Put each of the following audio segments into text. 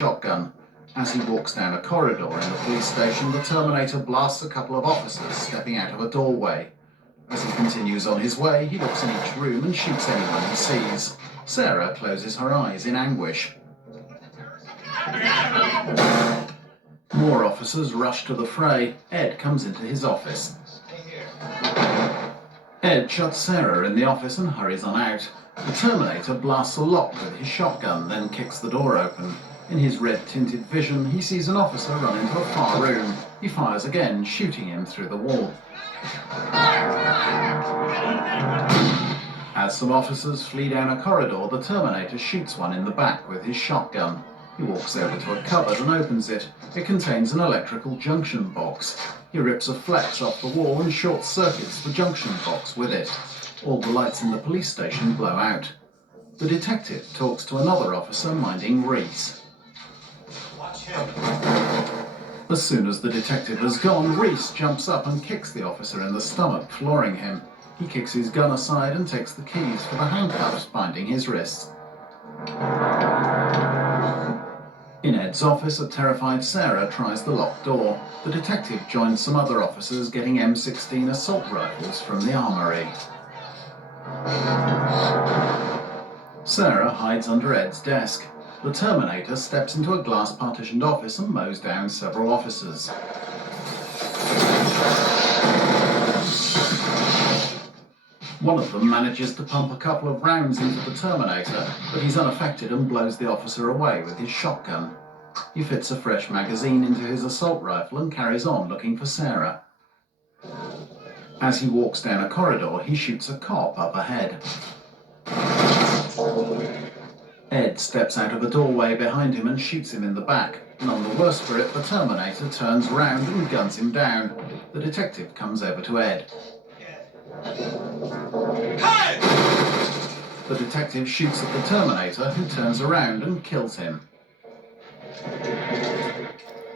shotgun. As he walks down a corridor in the police station, the Terminator blasts a couple of officers stepping out of a doorway. As he continues on his way, he looks in each room and shoots anyone he sees. Sarah closes her eyes in anguish. More officers rush to the fray. Ed comes into his office. Ed shuts Sarah in the office and hurries on out. The Terminator blasts a lock with his shotgun, then kicks the door open. In his red-tinted vision, he sees an officer run into a far room. He fires again, shooting him through the wall. As some officers flee down a corridor, the Terminator shoots one in the back with his shotgun. He walks over to a cupboard and opens it. It contains an electrical junction box. He rips a flex off the wall and short-circuits the junction box with it. All the lights in the police station blow out. The detective talks to another officer minding Reese. As soon as the detective has gone, Reese jumps up and kicks the officer in the stomach, flooring him. He kicks his gun aside and takes the keys for the handcuffs binding his wrists. In Ed's office, a terrified Sarah tries the locked door. The detective joins some other officers getting M16 assault rifles from the armory. Sarah hides under Ed's desk. The Terminator steps into a glass-partitioned office and mows down several officers. One of them manages to pump a couple of rounds into the Terminator, but he's unaffected and blows the officer away with his shotgun. He fits a fresh magazine into his assault rifle and carries on looking for Sarah. As he walks down a corridor, he shoots a cop up ahead. Ed steps out of a doorway behind him and shoots him in the back. None the worse for it, the Terminator turns round and guns him down. The detective comes over to Ed. Hey! The detective shoots at the Terminator, who turns around and kills him.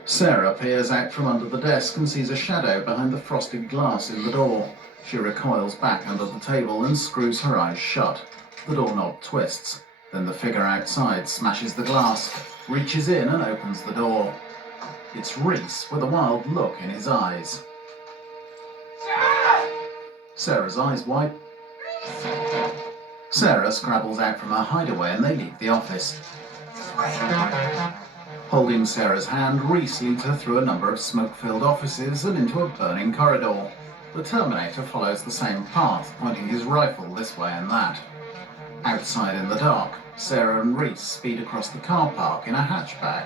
Sarah peers out from under the desk and sees a shadow behind the frosted glass in the door. She recoils back under the table and screws her eyes shut. The doorknob twists. Then the figure outside smashes the glass, reaches in and opens the door. It's Reese with a wild look in his eyes. Sarah's eyes wide. Sarah scrabbles out from her hideaway and they leave the office. Holding Sarah's hand, Reese leads her through a number of smoke-filled offices and into a burning corridor. The Terminator follows the same path, pointing his rifle this way and that. Outside in the dark, Sarah and Reese speed across the car park in a hatchback.